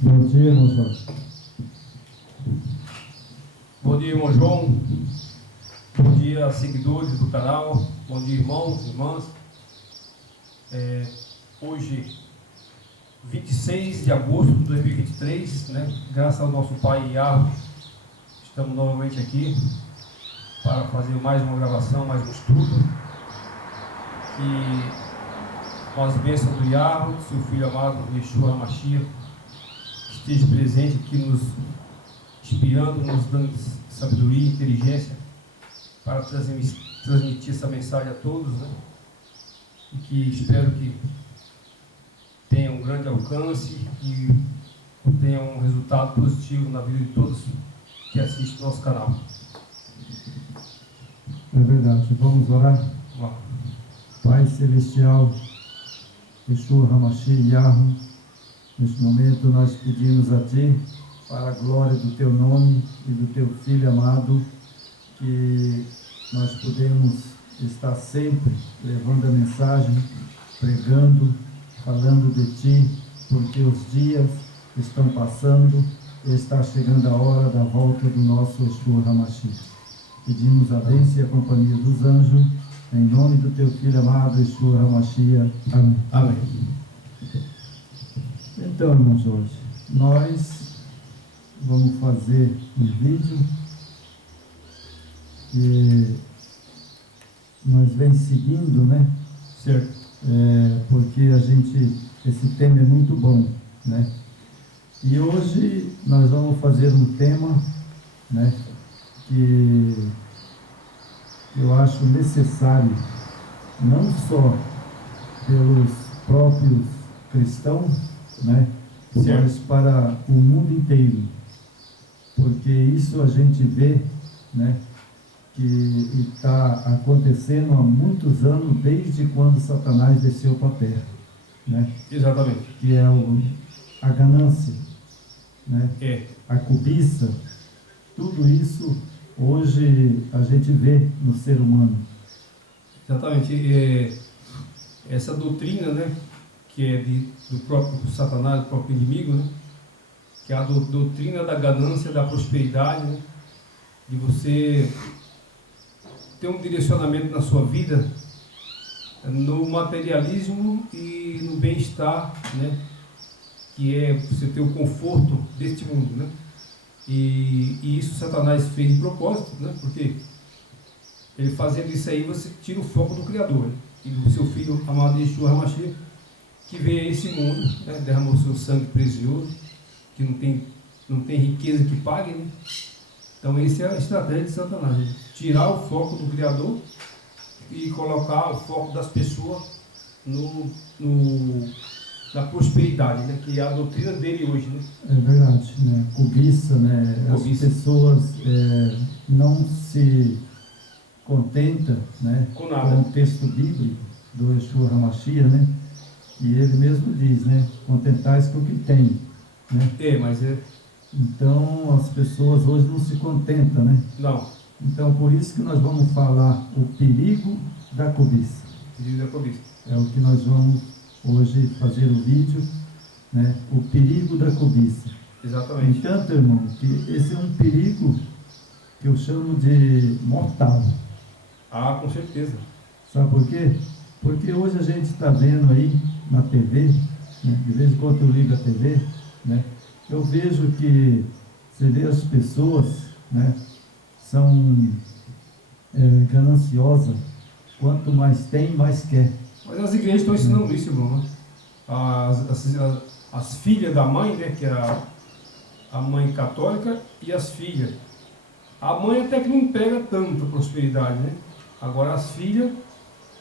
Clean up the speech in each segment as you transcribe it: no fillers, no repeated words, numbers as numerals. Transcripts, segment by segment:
Bom dia, irmão Jorge. Bom dia, irmão João. Bom dia, seguidores do canal. Bom dia, irmãos, irmãs. Hoje, 26 de agosto de 2023, né? Graças ao nosso Pai Iarro, estamos novamente aqui para fazer mais uma gravação, mais um estudo. Que com as bênçãos do Iarro, seu Filho amado, Yeshua HaMashiach, esteja presente aqui nos inspirando, nos dando sabedoria e inteligência para transmitir essa mensagem a todos, né? E que espero que tenha um grande alcance e tenha um resultado positivo na vida de todos que assistem o nosso canal. É verdade. Vamos orar? Vamos lá. Pai Celestial, Yeshua HaMashiach Yahweh, neste momento nós pedimos a Ti, para a glória do Teu nome e do Teu Filho amado, que nós podemos estar sempre levando a mensagem, pregando, falando de Ti, porque os dias estão passando e está chegando a hora da volta do nosso Yeshua HaMashiach. Pedimos a bênção e a companhia dos anjos, em nome do Teu Filho amado, Yeshua HaMashiach. Amém. Amém. Então, irmão Jorge, nós vamos fazer um vídeo que nós vem seguindo, né? Certo. Porque esse tema é muito bom, né? E hoje nós vamos fazer um tema, né? Que eu acho necessário, não só pelos próprios cristãos, né? Certo. Mas para o mundo inteiro, porque isso a gente vê, né? Que está acontecendo há muitos anos, desde quando Satanás desceu para a terra, né? Exatamente. Que é a ganância, né? A cobiça, tudo isso hoje a gente vê no ser humano. Exatamente. Essa doutrina, né, que é do próprio Satanás, do próprio inimigo, né, que é a doutrina da ganância, da prosperidade, né, de você ter um direcionamento na sua vida no materialismo e no bem-estar, né, que é você ter o conforto deste mundo, né. E isso Satanás fez de propósito, né? Porque ele fazendo isso aí, você tira o foco do Criador, né? E do seu Filho amado Yeshua HaMashiach, que veio a esse mundo, né? Derramou seu sangue precioso, que não tem riqueza que pague, né? Então essa é a estratégia de Satanás, né? Tirar o foco do Criador e colocar o foco das pessoas na prosperidade, né? Que é a doutrina dele hoje, né? É verdade, né? Cobiça, né? Cobiça. As pessoas não se contentam, né? Com nada. Com o texto bíblico do Yeshua HaMashiach, né? E ele mesmo diz, né? Contentais com o que tem, né? Mas Então as pessoas hoje não se contentam, né? não. Então por isso que nós vamos falar o perigo da cobiça. Perigo da cobiça. É o que nós vamos hoje fazer o vídeo, né? O perigo da cobiça. Exatamente. Entanto, irmão, que esse é um perigo que eu chamo de mortal. Ah, com certeza. Sabe por quê? Porque hoje a gente está vendo aí na TV, né? De vez em quando eu ligo a TV, né? Eu vejo que você vê as pessoas, né? São gananciosas. Quanto mais tem, mais quer. Mas as igrejas estão ensinando isso, irmão, né? As filhas da mãe, né? Que é a mãe católica e as filhas. A mãe até que não pega tanto a prosperidade, né? Agora as filhas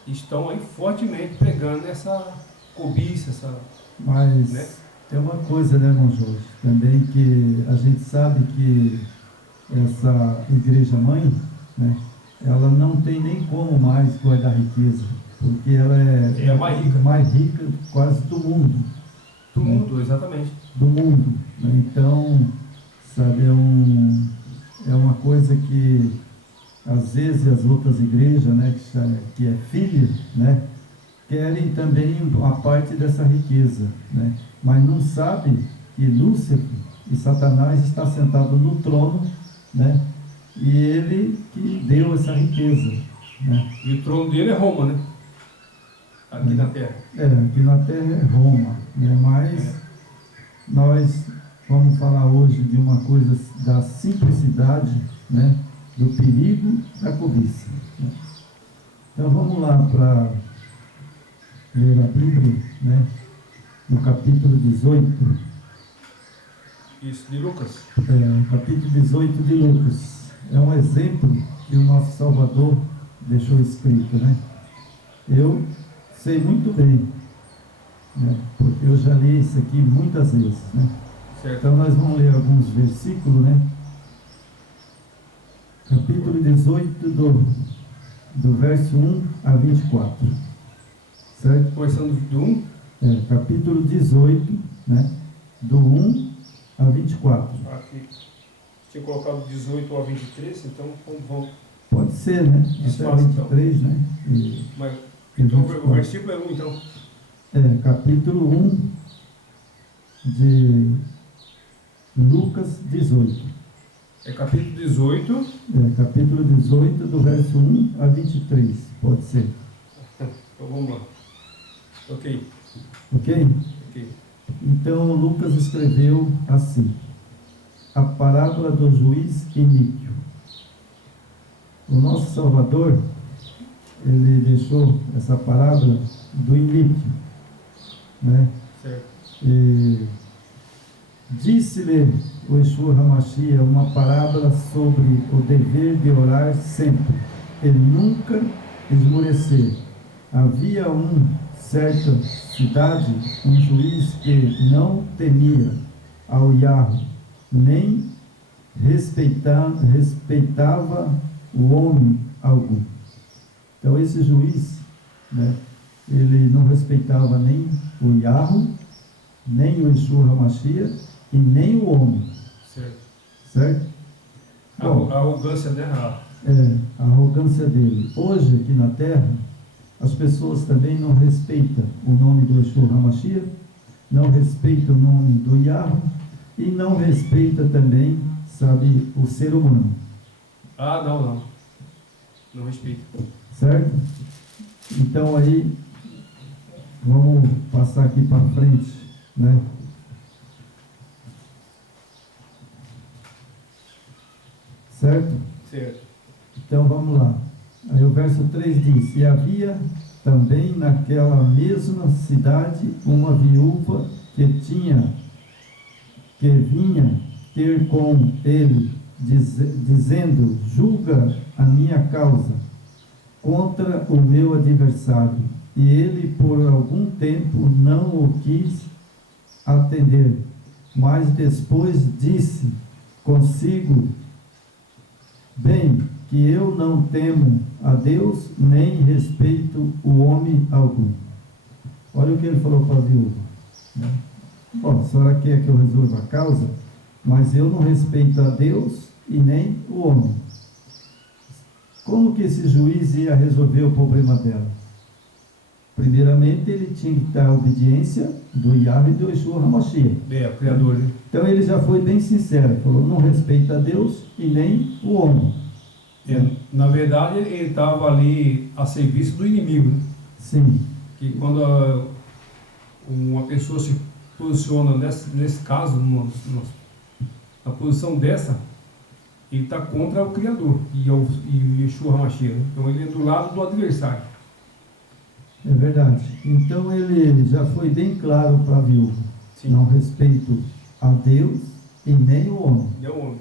estão aí fortemente pregando essa cobiça, Mas né? tem uma coisa, né, irmão Jorge, também que a gente sabe que essa igreja mãe, né, ela não tem nem como mais guardar riqueza, porque ela É a mais rica. quase do mundo. Do né? mundo, exatamente. Do mundo. Né? Então, sabe, é uma coisa que às vezes as outras igrejas, né, que é filha, né, querem também a parte dessa riqueza, né, mas não sabe que Lúcifer e Satanás está sentado no trono, né? E ele que deu essa riqueza, né? E o trono dele é Roma, né? Aqui na Terra. Aqui na Terra é Roma, né? Mas nós vamos falar hoje de uma coisa da simplicidade, né? Do perigo da cobiça, né? Então vamos lá para ler a Bíblia, né? No capítulo 18. Isso, de Lucas. Capítulo 18 de Lucas. É um exemplo que o nosso Salvador deixou escrito, né? Eu sei muito bem, né? Porque eu já li isso aqui muitas vezes, né? Certo. Então nós vamos ler alguns versículos, né? Capítulo 18 do verso 1 a 24. Certo? Começando do 1. Capítulo 18, né? Do 1 a 24. Aqui. Tinha colocado 18 a 23, então vamos. Pode ser, né? Isso Até fácil, 23, né? Mas, E então 24. o versículo é 1, então. Capítulo 1 de Lucas 18. É capítulo 18. Capítulo 18, do verso 1 a 23. Pode ser. Então vamos lá. Ok. Ok? Ok. Então Lucas escreveu assim: a parábola do juiz iníquo. O nosso Salvador, ele deixou essa parábola do iníquo, né? Certo. E disse-lhe o Yeshua HaMashiach uma parábola sobre o dever de orar sempre e nunca esmorecer. Havia certa cidade, um juiz que não temia ao Yahweh, nem respeitava o homem algum. Então esse juiz, né, ele não respeitava nem o Yahweh, nem o Yeshua HaMashiach e nem o homem. Certo. Certo? Bom, A arrogância, né? a arrogância dele. Hoje, aqui na Terra, as pessoas também não respeitam o nome do Yeshua HaMashiach, não respeitam o nome do Yahweh e não respeitam também, sabe, o ser humano. Não. Não respeito. Certo? Então aí, vamos passar aqui para frente, né? Certo? Certo. Então vamos lá. Aí o verso 3 diz: e havia também naquela mesma cidade uma viúva que vinha ter com ele, dizendo: julga a minha causa contra o meu adversário. E ele por algum tempo não o quis atender, mas depois disse consigo: bem, que eu não temo a Deus, nem respeito o homem algum. Olha o que ele falou para a viúva, né? Bom, a senhora quer que eu resolva a causa, mas eu não respeito a Deus e nem o homem. Como que esse juiz ia resolver o problema dela? Primeiramente, ele tinha que dar obediência do Yahweh e do Yeshua HaMashiach. O Criador, né? Então ele já foi bem sincero, falou: não respeita a Deus e nem o homem. Na verdade, ele estava ali a serviço do inimigo, né? Sim. Que quando uma pessoa se posiciona nesse caso, na posição dessa, ele está contra o Criador e o Yeshua HaMashiach, né? Então ele é do lado do adversário. É verdade. Então ele já foi bem claro para a viúva: Sim. não respeito a Deus e nem o homem. É o homem.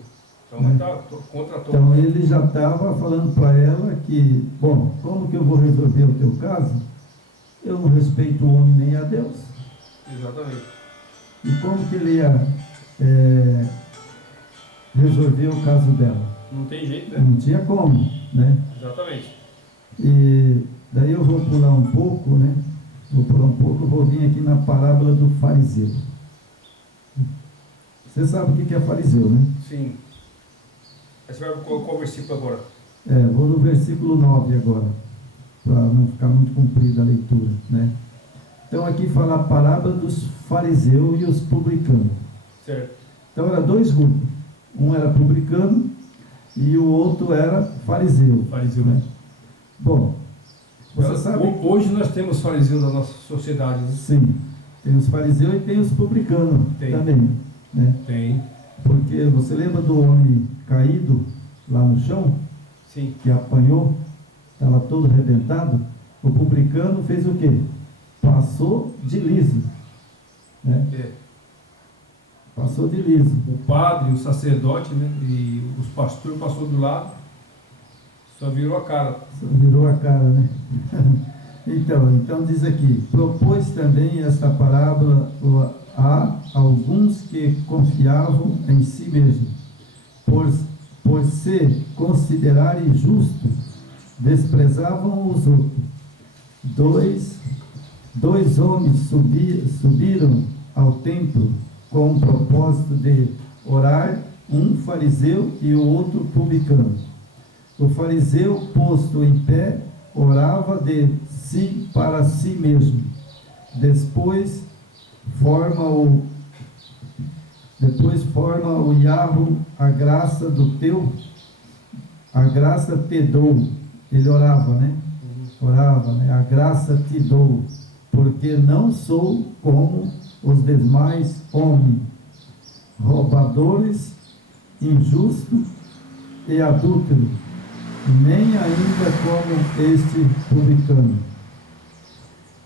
Então Né? ele está contra todo. Então ele já estava falando para ela que, bom, como que eu vou resolver o teu caso? Eu não respeito o homem nem a Deus. Exatamente. E como que ele ia resolver o caso dela? Não tem jeito, né? Não tinha como, né? Exatamente. E daí eu vou pular um pouco, né? Vou vir aqui na parábola do fariseu. Você sabe o que é fariseu, né? Sim. Aí você vai qual versículo agora? Vou no versículo 9 agora, para não ficar muito comprida a leitura, né? Então aqui fala a parábola dos fariseus e os publicanos. Certo. Então eram dois grupos. Um era publicano e o outro era fariseu. Fariseu. Né? Bom, você sabe... Hoje nós temos fariseus na nossa sociedade, né? Sim, tem os fariseus e tem os publicanos também. Né? Tem. Porque você lembra do homem caído lá no chão? Sim. Que apanhou, estava todo arrebentado. O publicano fez o quê? Passou de liso. Né? Passou de liso. O padre, o sacerdote, né? E os pastores passou do lado, só virou a cara. Só virou a cara, né? Então diz aqui, propôs também esta parábola a alguns que confiavam em si mesmos, por se considerarem justos, desprezavam os outros. Dois homens subiram ao templo com o propósito de orar, um fariseu e o outro publicano. O fariseu, posto em pé, orava de si para si mesmo. Depois forma o Yahweh, a graça te dou. Ele orava, né? Orava, né? A graça te dou, porque não sou como os demais homens, roubadores, injustos e adúlteros, nem ainda como este publicano.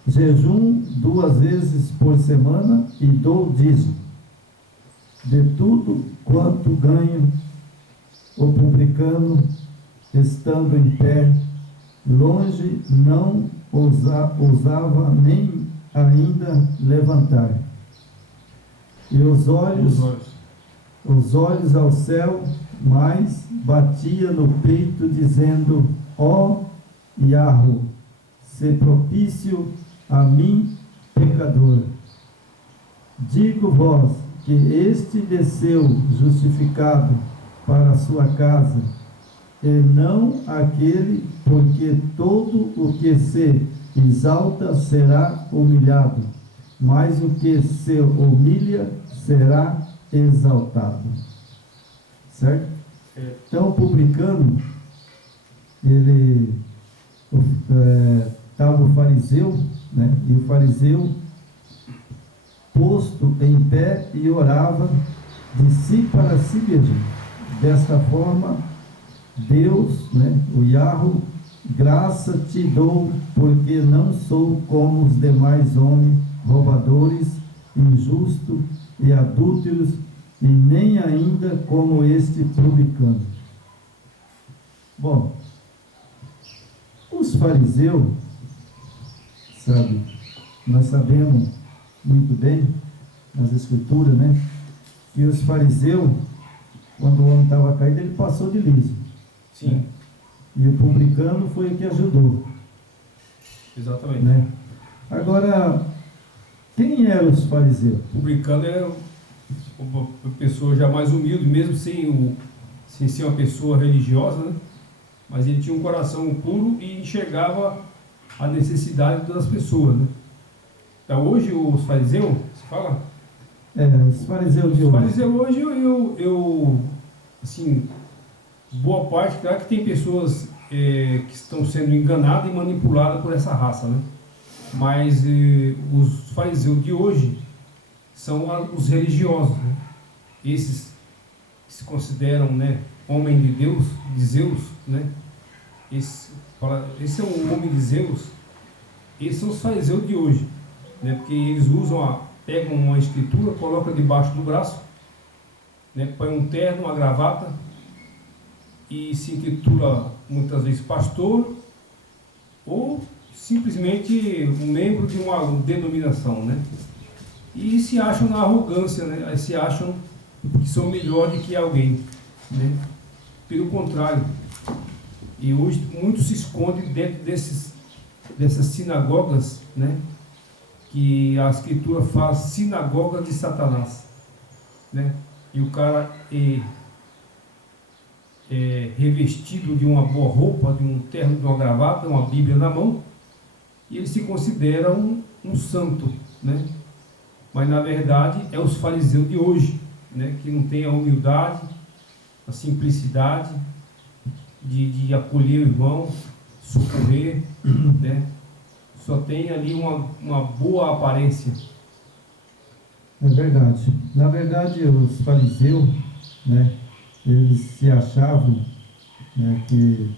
Jejum 2 vezes por semana e dou dízimo de tudo quanto ganho. O publicano, estando em pé, longe, não ousava nem ainda levantar. E os olhos ao céu, mas batia no peito, dizendo: ó Yahweh, se propício a mim, pecador. Digo-vos que este desceu justificado para a sua casa, e não aquele, porque todo o que se exalta será humilhado, mas o que se humilha será exaltado. Certo? Então o publicano, ele estava o fariseu, né? E o fariseu posto em pé e orava de si para si mesmo. Desta forma, Deus, né, o Yahweh, graça te dou, porque não sou como os demais homens, roubadores, injustos e adúlteros, e nem ainda como este publicano. Bom, os fariseus, sabe, nós sabemos muito bem nas escrituras, né, que os fariseus, quando o homem estava caído, ele passou de liso. Sim. Né? E o publicano foi o que ajudou. Exatamente. Né? Agora, quem eram os fariseus? O publicano era uma pessoa já mais humilde, mesmo sem ser uma pessoa religiosa, né? Mas ele tinha um coração puro e enxergava a necessidade das pessoas, né? Então hoje os fariseus, se fala? Os fariseus de hoje. Os fariseus hoje, eu assim, boa parte, claro que tem pessoas que estão sendo enganadas e manipuladas por essa raça, né? Mas os fariseus de hoje são os religiosos, né? Esses que se consideram, né, homem de Deus, de Zeus, né? Esse é o homem de Zeus. Esses são os fariseus de hoje, né? Porque eles pegam uma escritura, colocam debaixo do braço, né? Põe um terno, uma gravata e se intitula muitas vezes pastor ou simplesmente um membro de uma denominação, né? E se acham na arrogância, né? Se acham que são melhor do que alguém, né? Pelo contrário, e hoje muitos se escondem dentro dessas sinagogas, né? Que a escritura fala sinagoga de Satanás, né? E o cara é revestido de uma boa roupa, de um terno, de uma gravata, uma Bíblia na mão, e ele se considera um santo, né? Mas na verdade é os fariseus de hoje, né, que não tem a humildade, a simplicidade de acolher o irmão, socorrer, né? Só tem ali uma boa aparência. É verdade. Na verdade, os fariseus, né, eles se achavam, né, que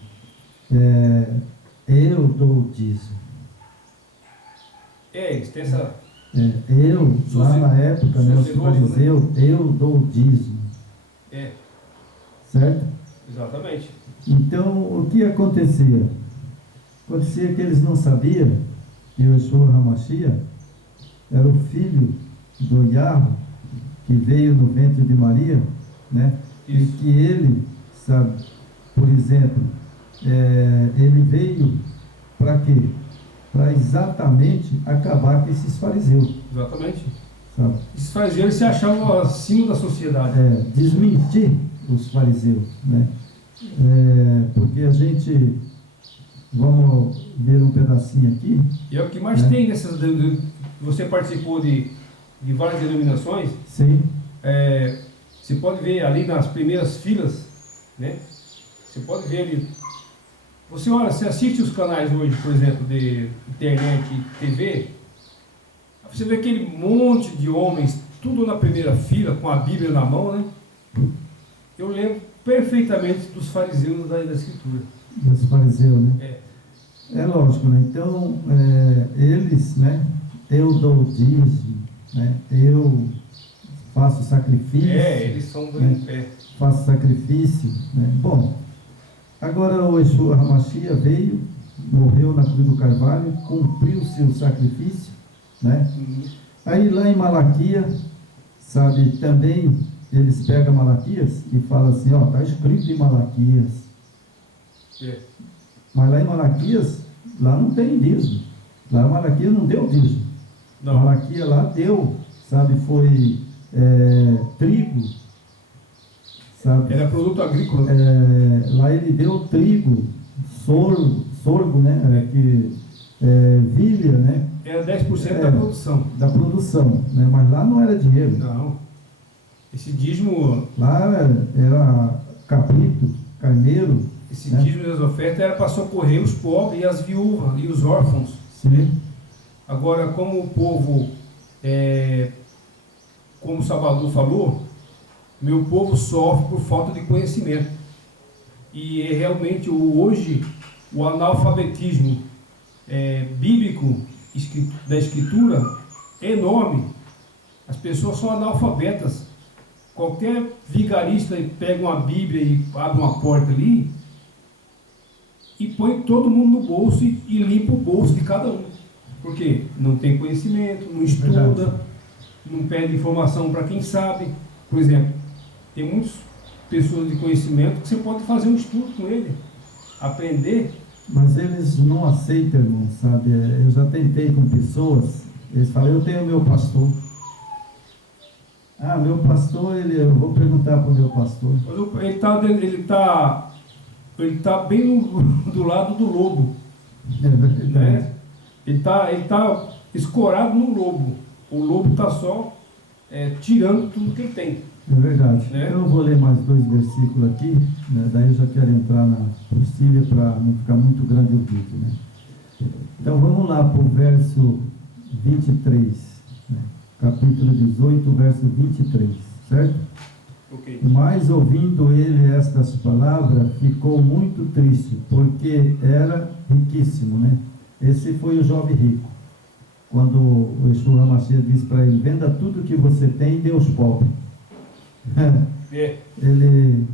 eu dou o dízimo. Eles têm essa... Lá na época, né, os fariseus, né? Eu dou o dízimo. Certo? Exatamente. Então, o que acontecia? Acontecia que eles não sabiam que o Yeshua HaMashiach era o filho do Yahweh, que veio no ventre de Maria, né? E que ele, sabe, por exemplo, ele veio para quê? Para exatamente acabar com esses fariseus. Exatamente. Sabe? Esses fariseus, eles se achavam acima da sociedade. Desmentir os fariseus, né? Porque a gente, vamos ver um pedacinho aqui. E é o que mais tem nessas... Você participou de várias denominações. Sim. Você pode ver ali nas primeiras filas, né? Você pode ver ali. Você olha, você assiste os canais hoje, por exemplo, de internet, TV. Você vê aquele monte de homens, tudo na primeira fila, com a Bíblia na mão, né? Eu lembro perfeitamente dos fariseus da Escritura. Dos fariseus, né? É lógico, né? Então, eles, né? Eu dou o dízimo, né? Eu faço sacrifício. Eles são bem faço sacrifício, né? Bom, agora o Yeshua HaMashiach veio, morreu na cruz do Carvalho, cumpriu o seu sacrifício, né? Aí lá em Malaquias, sabe, também eles pegam Malaquias e falam assim, ó, está escrito em Malaquias. Mas lá em Malaquias, lá não tem dízimo. Lá em Malaquias não deu dízimo. Não. Malaquias lá deu, sabe, foi trigo, sabe? Era produto agrícola. Lá ele deu trigo, sorgo, né? Vilha, né? Era 10% da produção. Da produção, né? Mas lá não era dinheiro. Não. Esse dízimo... Lá era cabrito, carneiro. Esse dízimo das ofertas era para socorrer os pobres e as viúvas e os órfãos. Sim. Agora, como o povo, como o Salvador falou, meu povo sofre por falta de conhecimento. E realmente hoje o analfabetismo bíblico da Escritura é enorme. As pessoas são analfabetas. Qualquer vigarista pega uma Bíblia e abre uma porta ali e põe todo mundo no bolso e limpa o bolso de cada um. Por quê? Não tem conhecimento, não estuda, não pede informação para quem sabe. Por exemplo, tem muitas pessoas de conhecimento que você pode fazer um estudo com ele, aprender. Mas eles não aceitam, irmão, sabe? Eu já tentei com pessoas, eles falam, eu tenho meu pastor. Ah, meu pastor, eu vou perguntar para o meu pastor. Ele tá bem do lado do lobo. É verdade. Né? Ele tá escorado no lobo. O lobo está só tirando tudo que ele tem. É verdade. Né? Então eu vou ler mais 2 versículos aqui, né? Daí eu já quero entrar na postilha para não ficar muito grande o vídeo, né? Então vamos lá para o verso 23, né? Capítulo 18, verso 23, certo? Okay. Mas ouvindo ele estas palavras, ficou muito triste, porque era riquíssimo, né? Esse foi o jovem rico. Quando o Yeshua HaMashiach disse para ele, venda tudo que você tem e dê aos pobres. Ele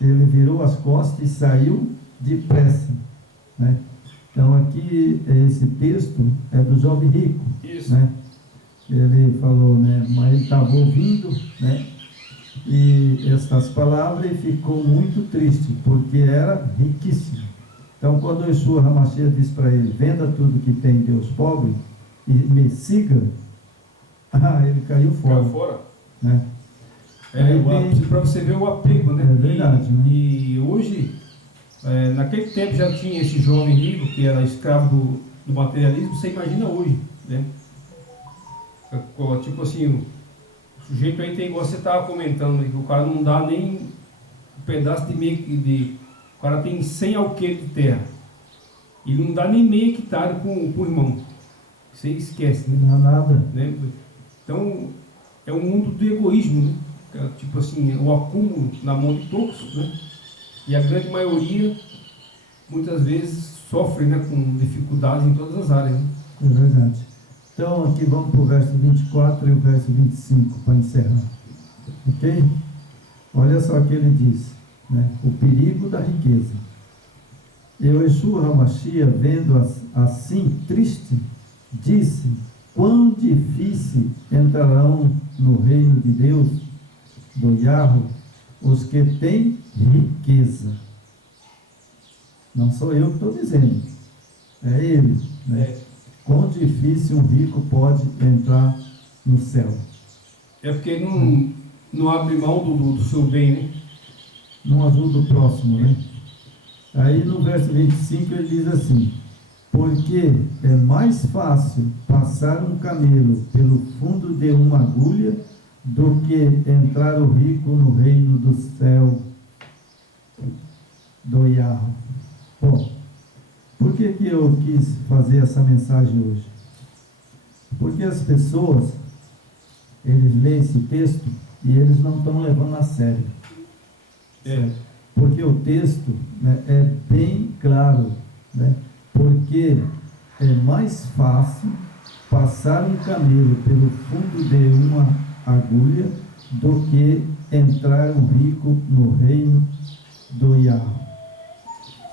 virou as costas e saiu depressa, né? Então aqui esse texto é do jovem rico. Isso. Né? Ele falou, né? Mas ele estava ouvindo, né? E estas palavras e ficou muito triste, porque era riquíssimo. Então quando o Yeshua HaMashiach disse para ele, venda tudo que tem e dê aos pobres e me siga, ele caiu fora. Caiu fora. Né? Para você ver o apego, né? É verdade. E hoje, naquele tempo já tinha esse jovem rico que era escravo do materialismo, você imagina hoje, né? Tipo assim, O sujeito aí tem, igual você estava comentando, que o cara não dá nem um pedaço de meio de. O cara tem 100 alqueires de terra. E não dá nem meio hectare para o irmão. Você esquece, né? Não é nada. Né? Então, é um mundo do egoísmo, né? Tipo assim, o acúmulo na mão de poucos, né? E a grande maioria, muitas vezes, sofre, né, com dificuldades em todas as áreas, né? É verdade. Então, aqui vamos para o verso 24 e o verso 25, para encerrar. Ok? Olha só o que ele diz, né? O perigo da riqueza. E o Yeshua HaMashiach, vendo assim triste, disse: quão difícil entrarão no reino de Deus, do Yahweh, os que têm riqueza. Não sou eu que estou dizendo, é ele, né? Quão difícil um rico pode entrar no céu. É porque não abre mão do seu bem, né? Não ajuda o próximo, né? Aí no verso 25 ele diz assim: porque é mais fácil passar um camelo pelo fundo de uma agulha do que entrar o rico no reino do céu do Yahweh. Bom, por que eu quis fazer essa mensagem hoje? Porque as pessoas, eles leem esse texto e eles não estão levando a sério. Porque o texto, né, é bem claro, né? Porque é mais fácil passar um camelo pelo fundo de uma agulha do que entrar um rico no reino do Yahweh.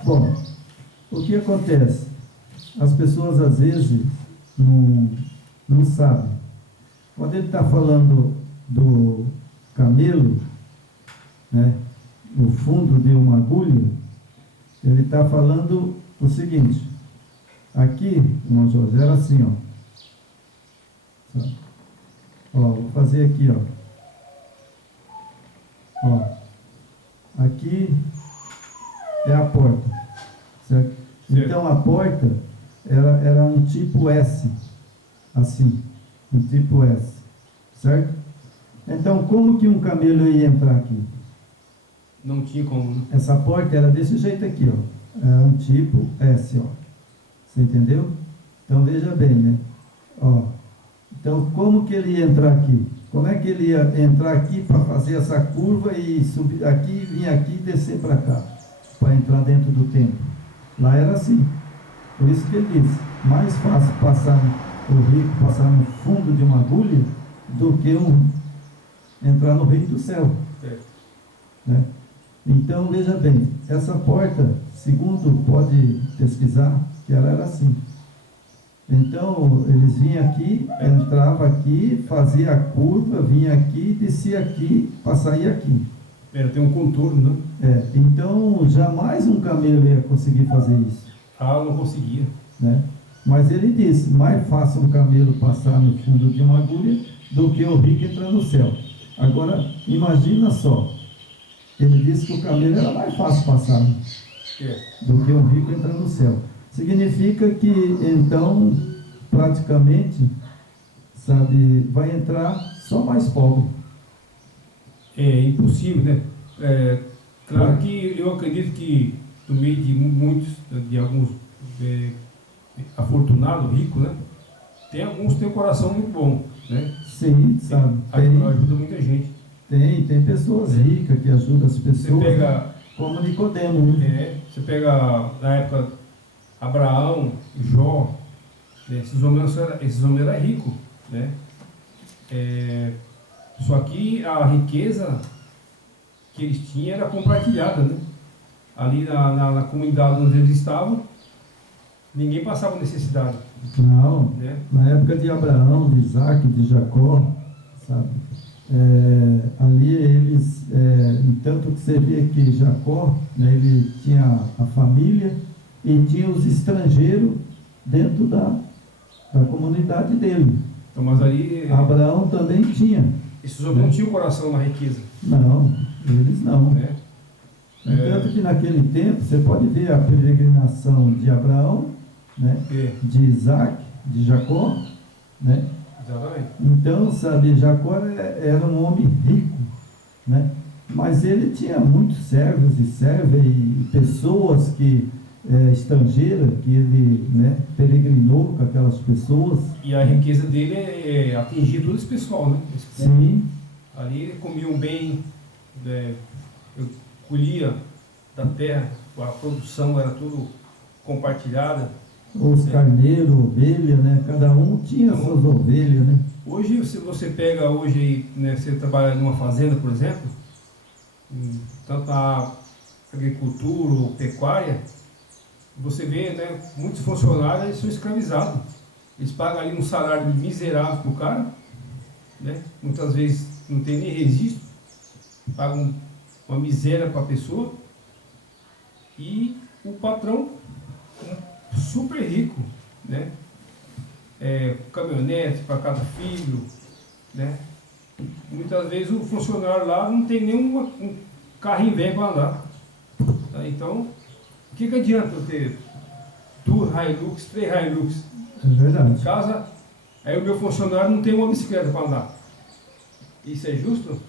Bom, o que acontece? As pessoas às vezes não sabem. Quando ele está falando do camelo, né, no fundo de uma agulha, ele está falando o seguinte: aqui, irmão José, era assim, ó, vou fazer aqui, ó, aqui é a porta, certo? Então a porta era um tipo S, assim, um tipo S, certo? Então como que um camelo ia entrar aqui? Não tinha como, né? Essa porta era desse jeito aqui, ó, era um tipo S, ó, você entendeu? Então veja bem, né? Ó, então como que ele ia entrar aqui? Como é que ele ia entrar aqui para fazer essa curva e subir aqui, vir aqui e descer para cá, para entrar dentro do templo? Lá era assim. Por isso que ele diz: mais fácil passar o rico passar no fundo de uma agulha do que entrar no reino do céu. Né? Então veja bem, essa porta, segundo pode pesquisar, que ela era assim. Então eles vinham aqui, entravam aqui, fazia a curva, vinha aqui, descia aqui, para sair aqui. Tem um contorno, né? Então jamais um camelo ia conseguir fazer isso. Não conseguia. Né? Mas ele disse: mais fácil um camelo passar no fundo de uma agulha do que o rico entrar no céu. Agora, imagina só, ele disse que o camelo era mais fácil passar, né, do que um rico entrar no céu. Significa que, então, praticamente, sabe, vai entrar só mais pobre. É impossível, né? Claro que eu acredito que, no meio de muitos, de alguns afortunados, ricos, né? Tem alguns que têm um coração muito bom, né? Sim, sabe. Ajuda muita gente. Tem pessoas ricas que ajudam as pessoas, você pega, como Nicodemo, né? Você pega, na época, Abraão, Jó, né? Esses homens eram ricos, né? Só que a riqueza que eles tinham era compartilhada, né? Ali na comunidade onde eles estavam, ninguém passava necessidade. Não, né? Na época de Abraão, de Isaac, de Jacó, sabe? Ali eles, tanto que você vê que Jacó, né, ele tinha a família e tinha os estrangeiros dentro da comunidade dele. Então, mas ali Abraão também tinha. Esses homens não tinham coração na riqueza. Não, eles não. Né? Tanto que naquele tempo, você pode ver a peregrinação de Abraão, né? De Isaac, de Jacó, né? Exatamente. Então, sabe, Jacó era um homem rico, né? Mas ele tinha muitos servos e servas e pessoas estrangeiras que ele, né, peregrinou com aquelas pessoas. E a riqueza dele é atingir todo esse pessoal, né? Esse povo. Sim, Ali eles comiam bem, eu colhia da terra, a produção era tudo compartilhada. os carneiros, ovelhas, né? Cada um tinha Então, suas ovelhas, né? Hoje, se você pega hoje, né, você trabalha numa fazenda, por exemplo, tanto a agricultura ou pecuária, você vê, né, muitos funcionários eles são escravizados. Eles pagam ali um salário miserável para o cara, né? Muitas vezes não tem nem registro, pagam uma miséria para a pessoa, e o patrão super rico, né? Caminhonete para cada filho, né? Muitas vezes o funcionário lá não tem nenhum carrinho velho para andar. Tá? Então, o que adianta eu ter 2 Hilux, 3 Hilux É verdade. em casa, aí o meu funcionário não tem uma bicicleta para andar? Isso é justo?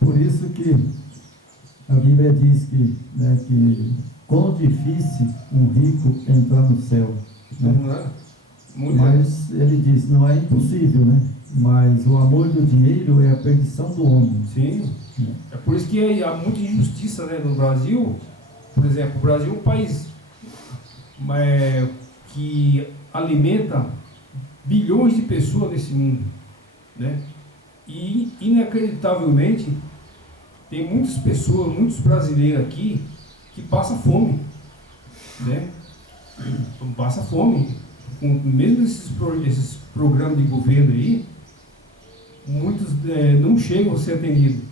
Por isso que a Bíblia diz que, né, que quão difícil um rico entrar no céu, né? Não é? Muito. Mas ele diz, não é impossível, né? Mas o amor do dinheiro é a perdição do homem. Sim. É por isso que há muita injustiça, né, no Brasil. Por exemplo, o Brasil é um país que alimenta bilhões de pessoas nesse mundo, né? E inacreditavelmente tem muitas pessoas, muitos brasileiros aqui que passam fome, né? Passa fome. Mesmo esses programas de governo aí, muitos não chegam a ser atendidos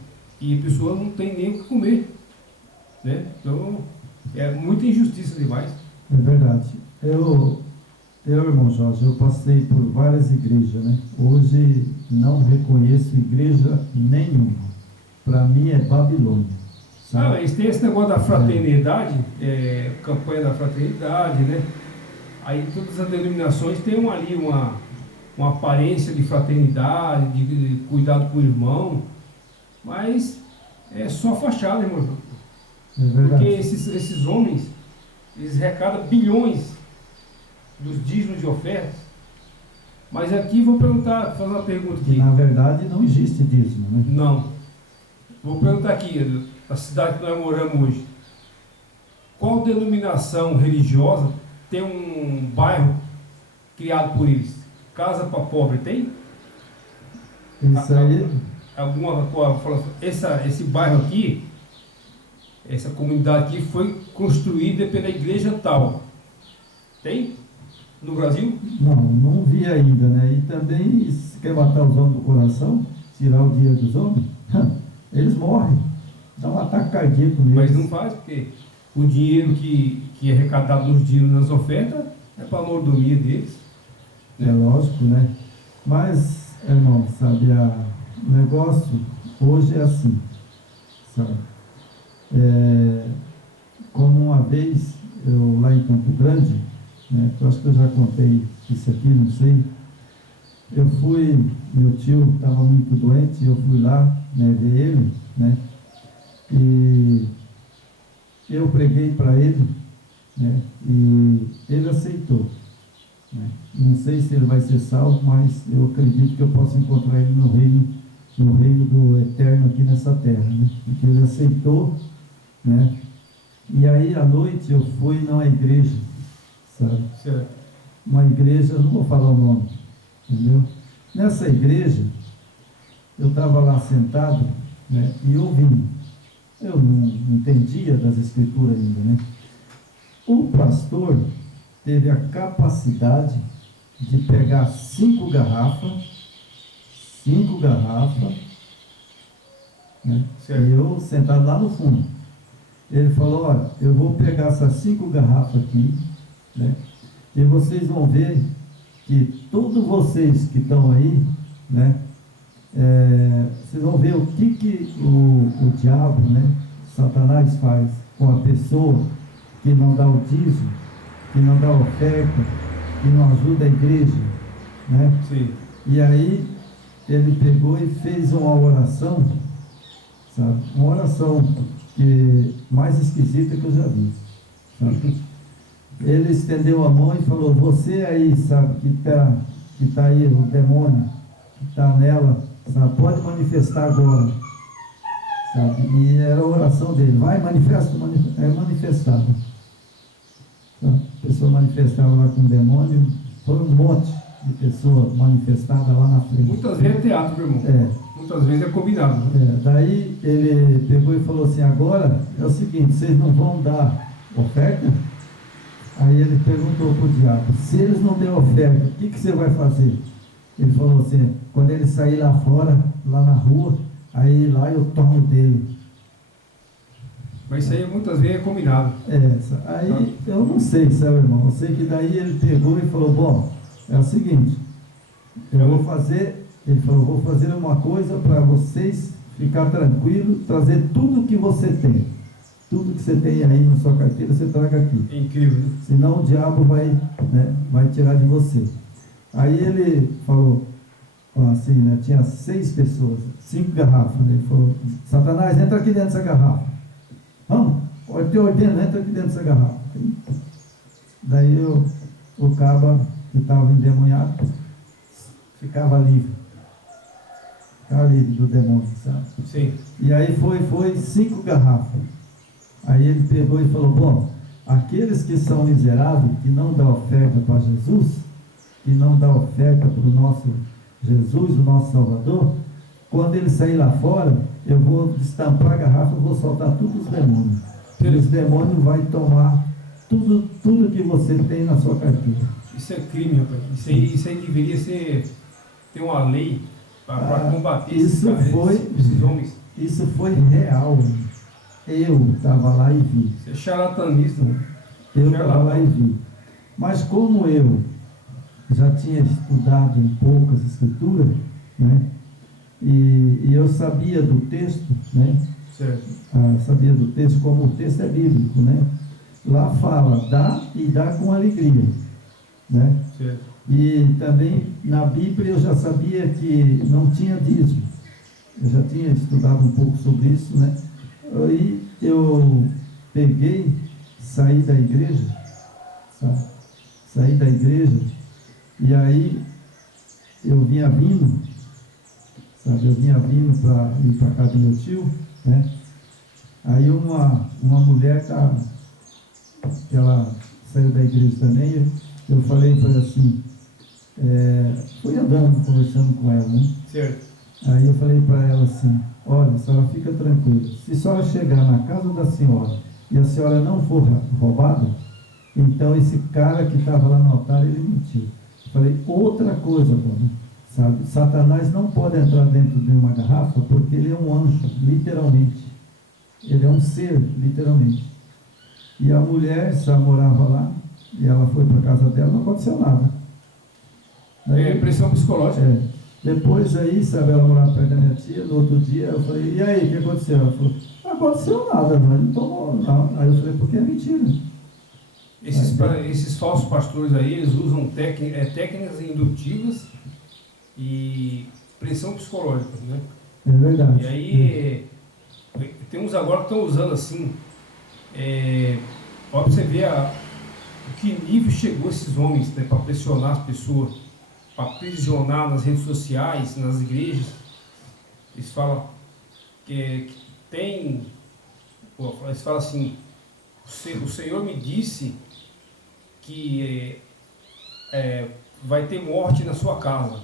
e a pessoa não tem nem o que comer, né? Então é muita injustiça demais. É verdade. Eu, irmão Jorge, eu passei por várias igrejas, né? Hoje não reconheço igreja nenhuma. Para mim é Babilônia. Sabe? Eles têm esse negócio da fraternidade, campanha da fraternidade, né? Aí todas as denominações têm ali uma aparência de fraternidade, de cuidado com o irmão, mas é só fachada, irmão. É verdade. Porque esses homens, eles arrecadam bilhões dos dízimos de ofertas. Mas aqui vou fazer uma pergunta aqui. Que na verdade não existe dízimo, né? Não. Vou perguntar aqui, da cidade que nós moramos hoje. Qual denominação religiosa tem um bairro criado por eles? Casa para pobre tem? Isso aí, Alguma coisa, esse bairro aqui, essa comunidade aqui foi construída pela igreja tal. Tem? No Brasil? não vi ainda, né? E também, se quer matar os homens do coração, tirar o dinheiro dos homens, eles morrem. Dá um ataque cardíaco neles. Mas não faz, porque o dinheiro que é arrecadado nos dízimos, nas ofertas, é para a mordomia deles. É lógico, né? Mas, irmão, sabe, o negócio hoje é assim, sabe? Como uma vez, eu lá em Campo Grande, né? Eu acho que eu já contei isso aqui, não sei. Eu fui, meu tio estava muito doente, eu fui lá, né, ver ele, né? E eu preguei para ele, né? E ele aceitou, né? Não sei se ele vai ser salvo, mas eu acredito que eu posso encontrar ele no reino do Eterno aqui nessa terra, né? Porque ele aceitou, né? E aí à noite eu fui numa igreja, sabe? Certo. Uma igreja, eu não vou falar o nome, entendeu? Nessa igreja, eu estava lá sentado, né, e ouvindo. Eu não entendia das escrituras ainda, né? O pastor teve a capacidade de pegar 5 garrafas, né? Certo. E eu sentado lá no fundo. Ele falou, olha, eu vou pegar essas 5 garrafas aqui, né? E vocês vão ver que todos vocês que estão aí, né? Vocês vão ver o que o diabo, né? Satanás faz com a pessoa que não dá o dízimo, que não dá a oferta, que não ajuda a igreja, né? Sim. E aí ele pegou e fez uma oração, sabe? Uma oração mais esquisita que eu já vi, sabe? Ele estendeu a mão e falou: você aí, sabe, que tá aí, o demônio que está nela, sabe, pode manifestar agora, sabe? E era a oração dele: vai, manifesta, manifestava. Sabe? A pessoa manifestava lá com o demônio, foi um monte de pessoa manifestada lá na frente. Muitas vezes é teatro, meu irmão. É. Muitas vezes é combinado. Né? Daí ele pegou e falou assim: agora é o seguinte, vocês não vão dar oferta? Aí ele perguntou para o diabo: se eles não derem oferta, o que você vai fazer? Ele falou assim: quando ele sair lá fora, lá na rua, aí lá eu tomo dele. Mas isso aí muitas vezes é combinado. Aí eu não sei, sabe, irmão? Eu sei que daí ele pegou e falou: bom, é o seguinte, eu vou fazer, ele falou, vou fazer uma coisa para vocês ficar tranquilo, trazer tudo que você tem. Tudo que você tem aí na sua carteira, você traga aqui. É incrível, né? Senão o diabo vai tirar de você. Aí ele falou assim, né? Tinha 6 pessoas, 5 garrafas. Né? Ele falou: Satanás, entra aqui dentro dessa garrafa. Vamos, eu te ordeno, entra aqui dentro dessa garrafa. Daí o caba que estava endemoniado ficava livre. Ficava livre do demônio, sabe? Sim. E aí foi 5 garrafas. Aí ele pegou e falou: bom, aqueles que são miseráveis, que não dão oferta para Jesus, que não dão oferta para o nosso Jesus, o nosso Salvador, quando ele sair lá fora, eu vou destampar a garrafa, vou soltar todos os demônios. E os demônios vão tomar tudo que você tem na sua carteira. Isso é crime, rapaz. Isso aí deveria ter uma lei para combater esses homens. Isso foi real. Eu estava lá e vi. Isso é charlatanismo. Eu estava lá e vi. Mas como eu já tinha estudado um pouco as escrituras, né? E eu sabia do texto, né? Certo. Sabia do texto, como o texto é bíblico, né? Lá fala: dá e dá com alegria, né? Certo. E também na Bíblia eu já sabia que não tinha dízimo. Eu já tinha estudado um pouco sobre isso, né? Aí eu peguei, saí da igreja, sabe? Saí da igreja, e aí eu vinha vindo, sabe? Eu vinha vindo para ir para casa do meu tio, né? Aí uma mulher que ela saiu da igreja também, eu falei para ela assim, fui andando, conversando com ela, né? Certo. Aí eu falei para ela assim: olha, a senhora fica tranquila, se a senhora chegar na casa da senhora e a senhora não for roubada, então esse cara que estava lá no altar, ele mentiu. Eu falei: outra coisa, dona, sabe, Satanás não pode entrar dentro de uma garrafa, porque ele é um anjo, literalmente. Ele é um ser, literalmente. E a mulher, sabe, morava lá, e ela foi para a casa dela, não aconteceu nada. Daí, pressão psicológica. Depois aí, sabe, ela morava perto da minha tia, no outro dia eu falei: e aí, o que aconteceu? Ela falou: não aconteceu nada, não tomou, não. Aí eu falei: porque é mentira. Esses falsos pastores aí, eles usam técnicas indutivas e pressão psicológica, né? É verdade. E aí, tem uns agora que estão usando assim, para você ver o que nível chegou esses homens, né, para pressionar as pessoas, para aprisionar nas redes sociais, nas igrejas. Eles falam que tem, eles falam assim: o Senhor me disse que vai ter morte na sua casa,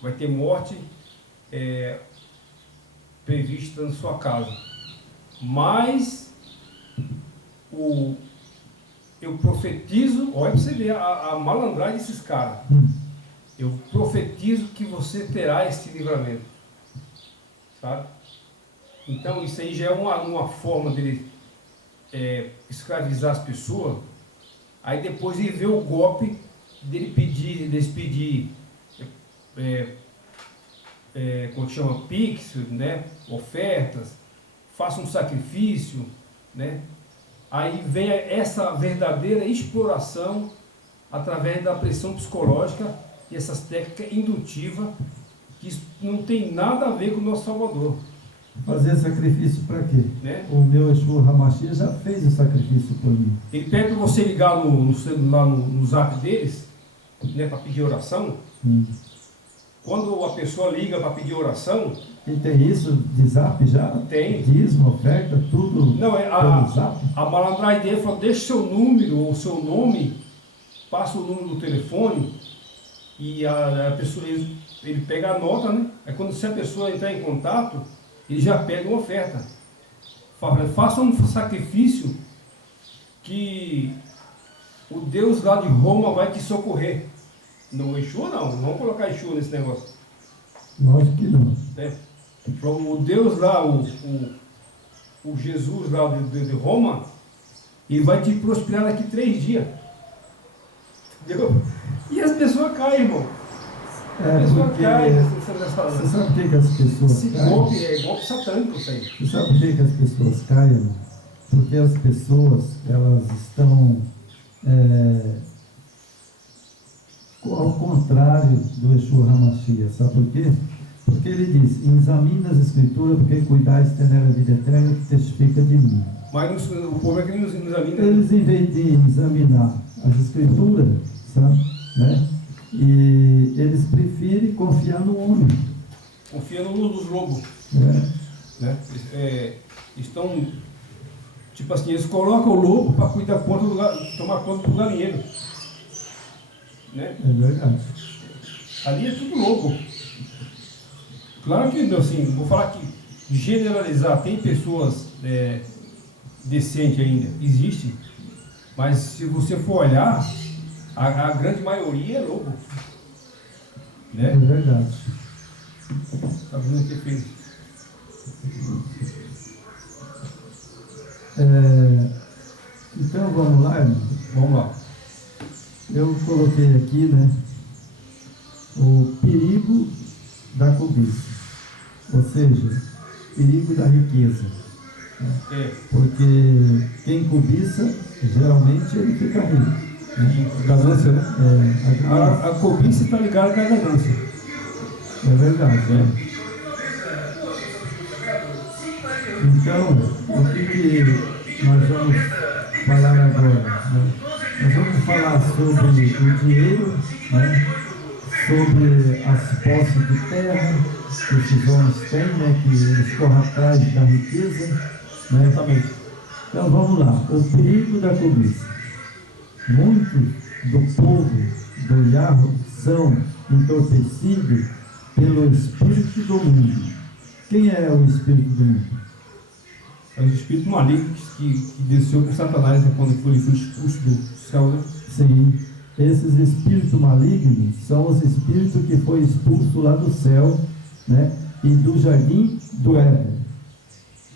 vai ter morte prevista na sua casa, mas eu profetizo, olha para você ver a malandragem desses caras. Eu profetizo que você terá esse livramento, sabe? Então isso aí já é uma forma dele escravizar as pessoas. Aí depois ele vê o golpe deles pedir como que chama, Pix, né? Ofertas, faça um sacrifício, né? Aí vem essa verdadeira exploração através da pressão psicológica essas técnicas indutivas que isso não tem nada a ver com o nosso Salvador. Fazer sacrifício para quê? Né? O meu Yeshua Hamashia já fez o sacrifício por mim. Ele pede para você ligar no celular, no zap deles, né, para pedir oração. Quando a pessoa liga para pedir oração... E tem isso de zap já? Tem. Dízimo, oferta, tudo Não, pelo zap? a malandragem dele falou, deixa seu número ou seu nome, passa o número do telefone e a pessoa, ele pega a nota, né? Aí quando se a pessoa entrar em contato, ele já pega uma oferta. Faça um sacrifício que o Deus lá de Roma vai te socorrer. Não, Yeshua não vamos colocar Yeshua nesse negócio. Lógico que não. O Deus lá, o Jesus lá de Roma, ele vai te prosperar daqui 3 dias. Entendeu? E as pessoas caem, irmão. As pessoas caem Você sabe por que as pessoas Esse caem? golpe é golpe satânico, isso aí. Você sabe por que as pessoas caem, irmão? Porque as pessoas, elas estão ao contrário do Yeshua Hamashia. Sabe por quê? Porque ele diz, examina as escrituras, porque cuidais de ter a vida eterna que testifica de mim. Mas o povo é que não examina. Eles, em vez de examinar as escrituras, sabe, né? E eles preferem confiar no homem. Confia no dos lobos. Né? Estão, tipo assim, eles colocam o lobo para cuidar tomar conta do galinheiro. Né? É verdade. Ali é tudo lobo. Claro que, assim, vou falar que generalizar, tem pessoas decentes ainda, existe, mas se você for olhar, a grande maioria é lobo. Né? É verdade. Tá vendo o que fez? Então vamos lá, irmão. Vamos lá. Eu coloquei aqui, né, o perigo da cobiça, ou seja, perigo da riqueza. Porque quem cobiça, geralmente ele fica rico. Ganância, né? A A cobiça está ligada com a ganância. É verdade. Então, o que nós vamos falar agora? Né? Nós vamos falar sobre o dinheiro, né? Sobre as posses de terra que esses homens têm, né? Que eles correm atrás da riqueza. Né? Então vamos lá, o perigo da cobiça. Muitos do povo do Yahweh são entorpecidos pelo espírito do mundo. Quem é o espírito do mundo? É o espírito maligno que desceu com Satanás, né, quando foi expulso do céu, né? Sim, esses espíritos malignos são os espíritos que foi expulso lá do céu, né? E do jardim do Éden.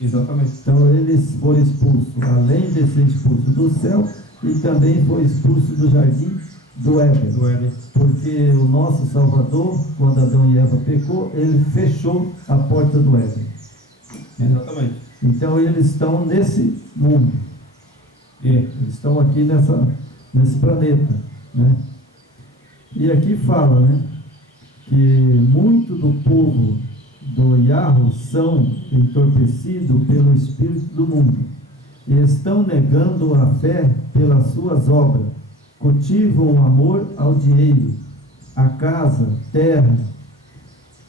Exatamente. Então eles foram expulsos, além de ser expulso do céu, e também foi expulso do jardim do Éden. Porque o nosso Salvador, quando Adão e Eva pecou, ele fechou a porta do Éden. Exatamente. Então eles estão nesse mundo. Eles estão aqui nesse planeta. Né? E aqui fala, né, que muito do povo do Yahweh são entorpecidos pelo espírito do mundo e estão negando a fé pelas suas obras, cultivam o amor ao dinheiro, a casa, terra,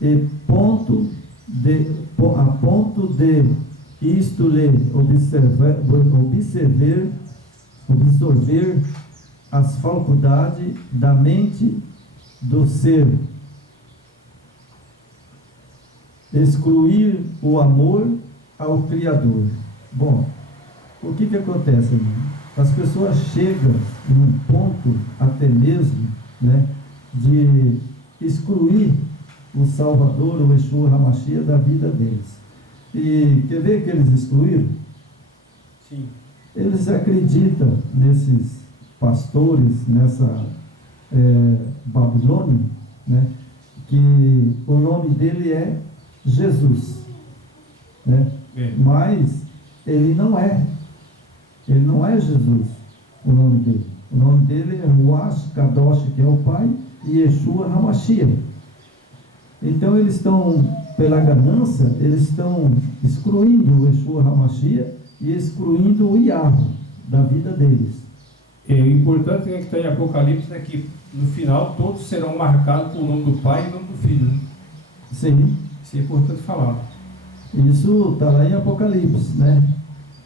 e a ponto de isto lhe absorver as faculdades da mente do ser, excluir o amor ao Criador. Bom, o que acontece, irmão? As pessoas chegam num ponto até mesmo, né, de excluir o Salvador, o Yeshua Hamashia, da vida deles. E quer ver que eles excluíram? Sim. Eles acreditam nesses pastores, nessa Babilônia, né, que o nome dele é Jesus, né? Mas ele não é Jesus, o nome dele. O nome dele é Ruach Kadosh, que é o Pai, Yeshua HaMashiach. Então eles estão, pela ganância, eles estão excluindo o Yeshua HaMashiach e excluindo o Yahweh da vida deles. O importante é que está em Apocalipse, né, que no final todos serão marcados com o nome do Pai e o nome do Filho. Né? Sim. Isso é importante falar. Isso está lá em Apocalipse, né?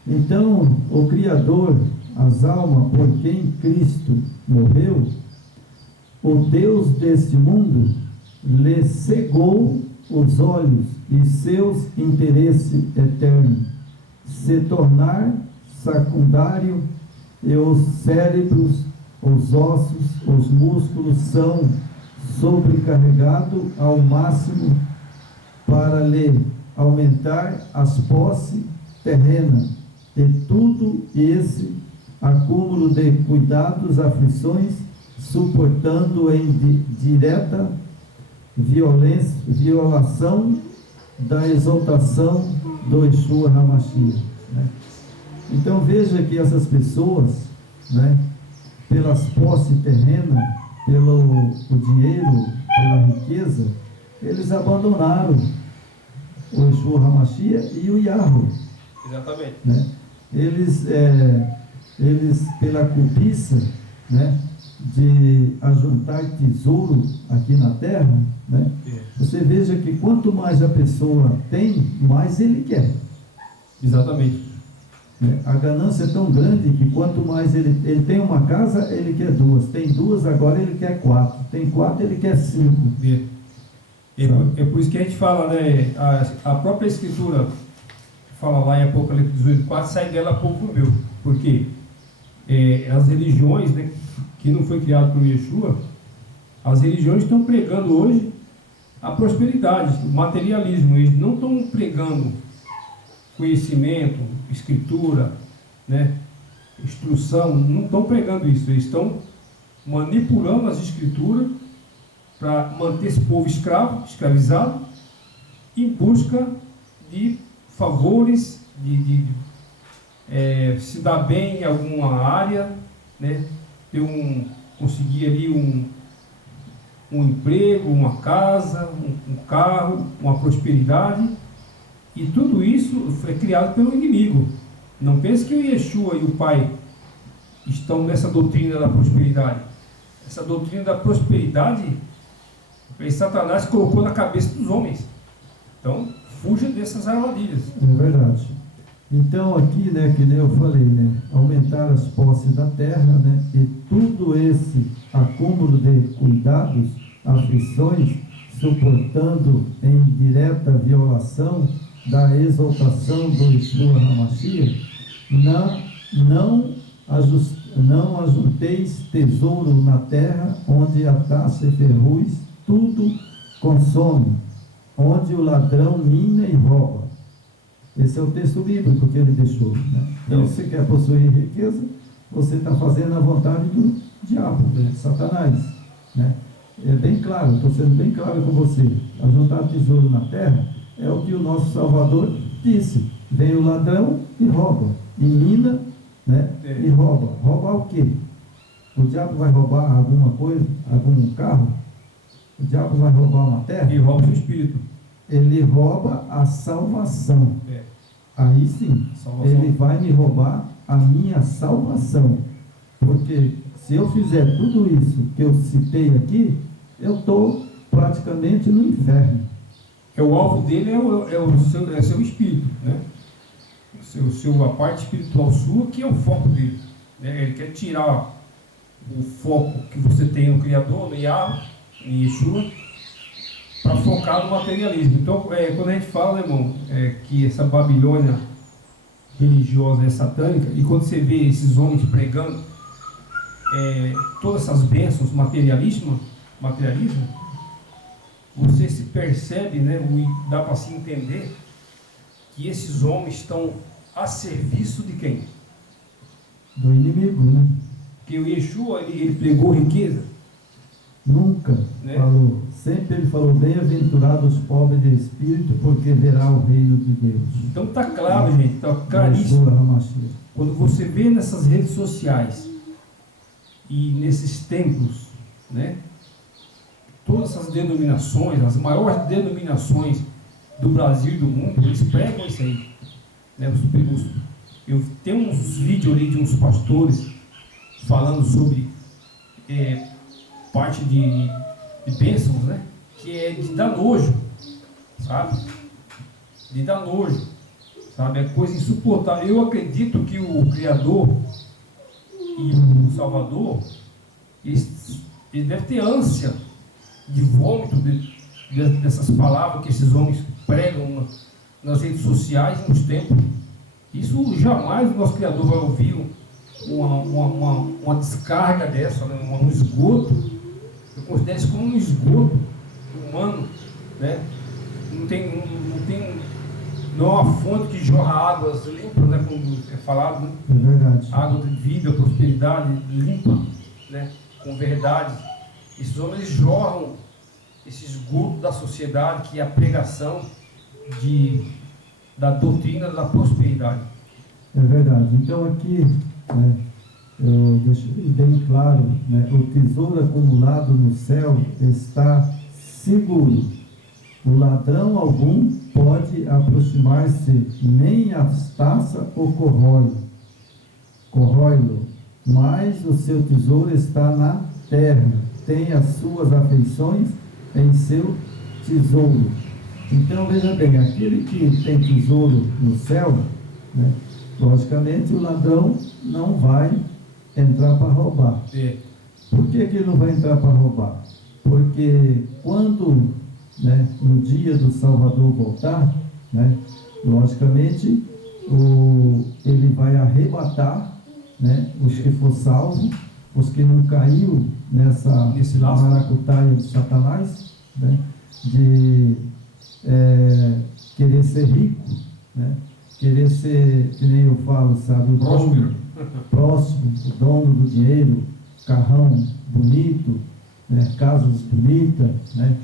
Então, o Criador, as almas por quem Cristo morreu, o Deus deste mundo, lhe cegou os olhos e seus interesses eternos, se tornar secundário, e os cérebros, os ossos, os músculos são sobrecarregados ao máximo para lhe aumentar as posses terrenas, e tudo esse acúmulo de cuidados, aflições, suportando em direta violação da exaltação do Yeshua HaMashiach, né? Então veja que essas pessoas, né, pelas posses terrenas, pelo o dinheiro, pela riqueza, eles abandonaram o Yeshua HaMashiach e o Yahweh. Exatamente. Né? Eles, pela cobiça, né, de ajuntar tesouro aqui na terra, né, você veja que quanto mais a pessoa tem, mais ele quer. Exatamente. A ganância é tão grande que quanto mais ele tem uma casa, ele quer duas. Tem duas, agora ele quer quatro. Tem quatro, ele quer cinco. É por isso que a gente fala, né? A própria Escritura fala lá em Apocalipse 18:4, sai dela povo meu. Porque as religiões, né, que não foi criado por Yeshua, as religiões estão pregando hoje a prosperidade, o materialismo. Eles não estão pregando conhecimento, escritura, né, instrução, não estão pregando isso. Eles estão manipulando as escrituras para manter esse povo escravizado, em busca de favores, de se dar bem em alguma área, né, conseguir ali um emprego, uma casa, um carro, uma prosperidade. E tudo isso foi criado pelo inimigo. Não pense que o Yeshua e o Pai estão nessa doutrina da prosperidade. Essa doutrina da prosperidade, Satanás colocou na cabeça dos homens. Então, fuja dessas armadilhas. É verdade. Então, aqui, né, que nem eu falei, né, aumentar as posses da terra, né, e tudo esse acúmulo de cuidados, aflições, suportando em direta violação da exaltação do Yeshua HaMashiach, não ajunteis tesouro na terra, onde a taça e ferrugem tudo consome, onde o ladrão mina e rouba. Esse é o texto bíblico que ele deixou, né? Então, se você quer possuir riqueza, você está fazendo a vontade do diabo, de Satanás, né? É bem claro, estou sendo bem claro com você. Ajuntar tesouro na terra é o que o nosso Salvador disse: vem o ladrão e rouba, e mina, né, e rouba. Roubar o quê? O diabo vai roubar alguma coisa, algum carro? O diabo vai roubar uma terra? E rouba o espírito. Ele rouba a salvação. Aí sim, salvação. Ele vai me roubar a minha salvação. Porque se eu fizer tudo isso que eu citei aqui, eu estou praticamente no inferno. O alvo dele é o seu espírito, né? A parte espiritual sua, que é o foco dele, né? Ele quer tirar o foco que você tem no Criador, no Yahweh, em Yeshua, para focar no materialismo. Então, quando a gente fala, né, irmão, que essa Babilônia religiosa é satânica, e quando você vê esses homens pregando todas essas bênçãos materialismo, você se percebe, né, dá para se entender que esses homens estão a serviço de quem? Do inimigo, né? Que o Yeshua, ele pregou riqueza? Nunca, né? Falou. Sempre ele falou: bem-aventurados os pobres de espírito, porque verá o reino de Deus. Então está claro, gente, está claríssimo. Quando você vê nessas redes sociais e nesses templos, né, todas essas denominações, as maiores denominações do Brasil e do mundo, eles pregam isso aí, né? Eu tenho uns vídeos ali de uns pastores falando sobre parte de bênçãos, né? Que é de dar nojo, sabe? De dar nojo, sabe? É coisa insuportável. Eu acredito que o Criador e o Salvador, ele deve ter ânsia de vômito dessas palavras que esses homens pregam nas redes sociais, nos templos. Isso jamais o nosso Criador vai ouvir uma descarga dessa, né? Um esgoto. Eu considero isso como um esgoto humano, né? Não é uma fonte que jorra águas limpas, né? Como é falado, né? É verdade. Água de vida, prosperidade limpa, né? Com verdade. Esses homens jorram esse esgoto da sociedade, que é a pregação da doutrina da prosperidade. É verdade. Então aqui, né, eu deixei bem claro, né, o tesouro acumulado no céu está seguro. O ladrão algum pode aproximar-se, nem as taças ou corrói-lo, mas o seu tesouro está na terra, tem as suas afeições em seu tesouro. Então veja bem, aquele que tem tesouro no céu, né, logicamente o ladrão não vai entrar para roubar. Por que ele não vai entrar para roubar? Porque quando, né, no dia do Salvador voltar, né, logicamente ele vai arrebatar, né, os que for salvo, os que não caiu nesse maracutaia de Satanás, né, de querer ser rico, né, querer ser, que nem eu falo, sabe, o dono, próximo, o dono do dinheiro, carrão bonito, né, casas bonitas, né,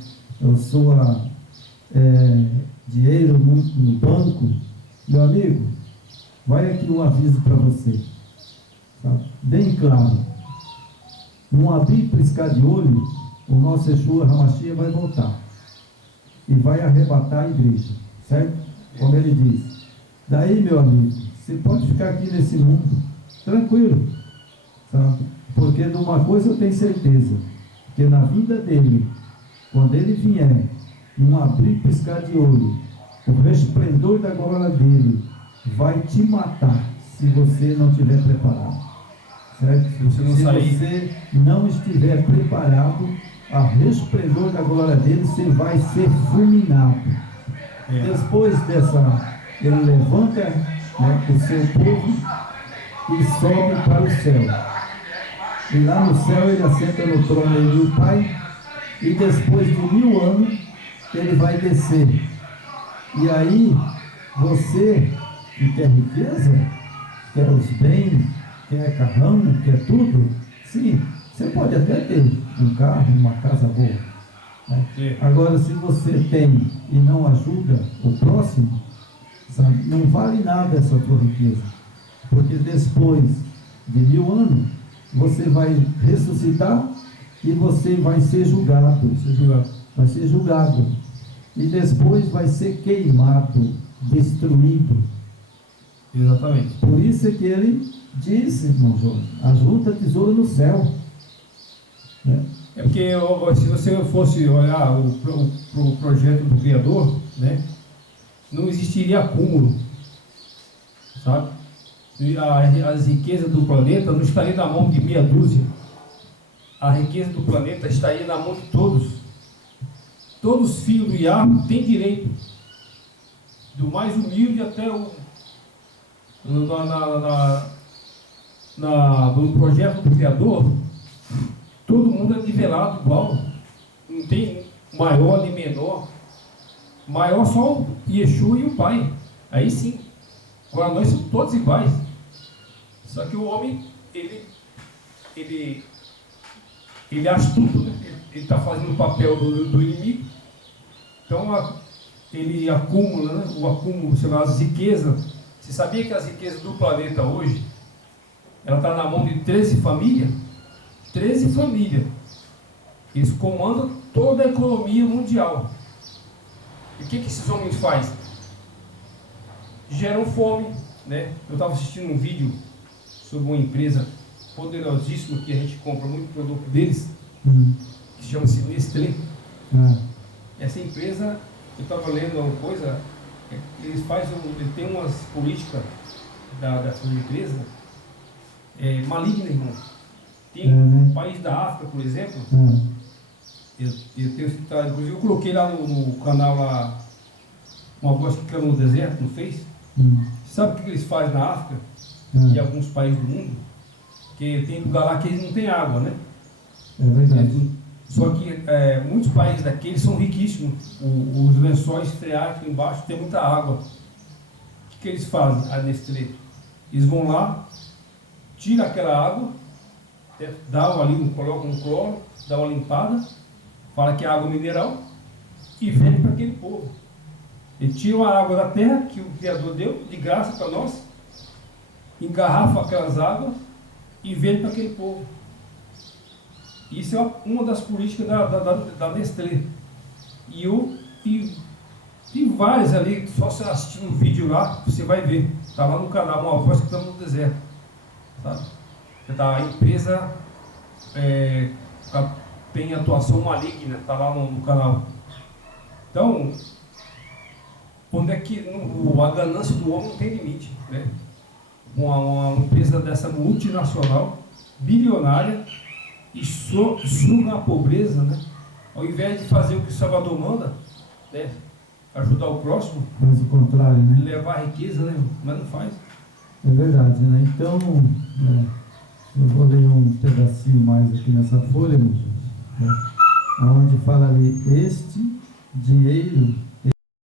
dinheiro muito no banco. Meu amigo, vai aqui um aviso para você, sabe? Bem claro, num abrir e piscar de olho, o nosso Yeshua HaMashiach vai voltar e vai arrebatar a igreja, certo? Como ele diz. Daí, meu amigo, você pode ficar aqui nesse mundo tranquilo, sabe? Porque de uma coisa eu tenho certeza, que na vida dele, quando ele vier, num abrir e piscar de olho, o resplendor da glória dele vai te matar se você não estiver preparado, certo? Se você não estiver preparado, a resplendor da glória dele, você vai ser fulminado. Depois dessa, ele levanta, né, o seu povo e sobe para o céu. E lá no céu ele assenta no trono ele e o Pai, e depois de 1000 anos ele vai descer. E aí você que quer riqueza, quer os bens, quer carrão, quer tudo, sim, você pode até ter um carro, uma casa boa, né? Agora, se você tem e não ajuda o próximo, sabe, não vale nada essa tua riqueza, porque depois de 1000 anos você vai ressuscitar e você vai ser julgado, vai ser julgado, e depois vai ser queimado, destruído. Exatamente. Por isso é que ele disse, irmão João, ajunta tesouro no céu, né? É porque se você fosse olhar o projeto do Criador, né, não existiria acúmulo, sabe? As riquezas do planeta não estariam na mão de meia dúzia. A riqueza do planeta estaria na mão de todos. Todos os filhos do Iá têm direito, do mais humilde até no projeto do Criador. Todo mundo é nivelado igual, não tem maior nem menor. Maior só o Yeshua e o Pai, aí sim. Agora nós somos todos iguais. Só que o homem, ele é astuto, né? Ele está fazendo o papel do inimigo. Então ele acumula, né? O acúmulo, sei lá, as riquezas. Você sabia que as riquezas do planeta hoje, ela está na mão de 13 famílias? 13 famílias. Eles comandam toda a economia mundial. E o que esses homens fazem? Geram fome, né? Eu estava assistindo um vídeo sobre uma empresa poderosíssima que a gente compra muito produto deles, que chama-se Nestlé. Essa empresa, eu estava lendo uma coisa, eles têm umas políticas dessa empresa maligna, irmão. Tem um país da África, por exemplo, eu tenho citado, inclusive eu coloquei lá no canal lá, uma voz que clama no deserto, no Face. Sabe o que eles fazem na África e alguns países do mundo? Que tem lugar lá que eles não têm água, né? É verdade. Só que muitos países daqueles são riquíssimos. Os lençóis freáticos embaixo tem muita água. O que eles fazem, a Nestlé? Eles vão lá, tiram aquela água, dão ali, colocam um cloro, dão uma limpada, fala que é água mineral e vende para aquele povo. E tiram a água da terra que o Criador deu de graça para nós, engarrafam aquelas águas e vende para aquele povo. Isso é uma das políticas da Nestlé. E várias ali, só você assistir um vídeo lá, você vai ver. Está lá no canal, uma voz que estamos no deserto. Sabe? A empresa tem atuação maligna, está lá no canal. Então, onde é que a ganância do homem não tem limite, né? Uma empresa dessa multinacional, bilionária, e suga a pobreza, né? Ao invés de fazer o que o Salvador manda, né? Ajudar o próximo, Faz o contrário, né? levar a riqueza, né? Mas não faz. É verdade, né? Então, eu vou ler um pedacinho mais aqui nessa folha, meus irmãos, né? Onde fala ali: este dinheiro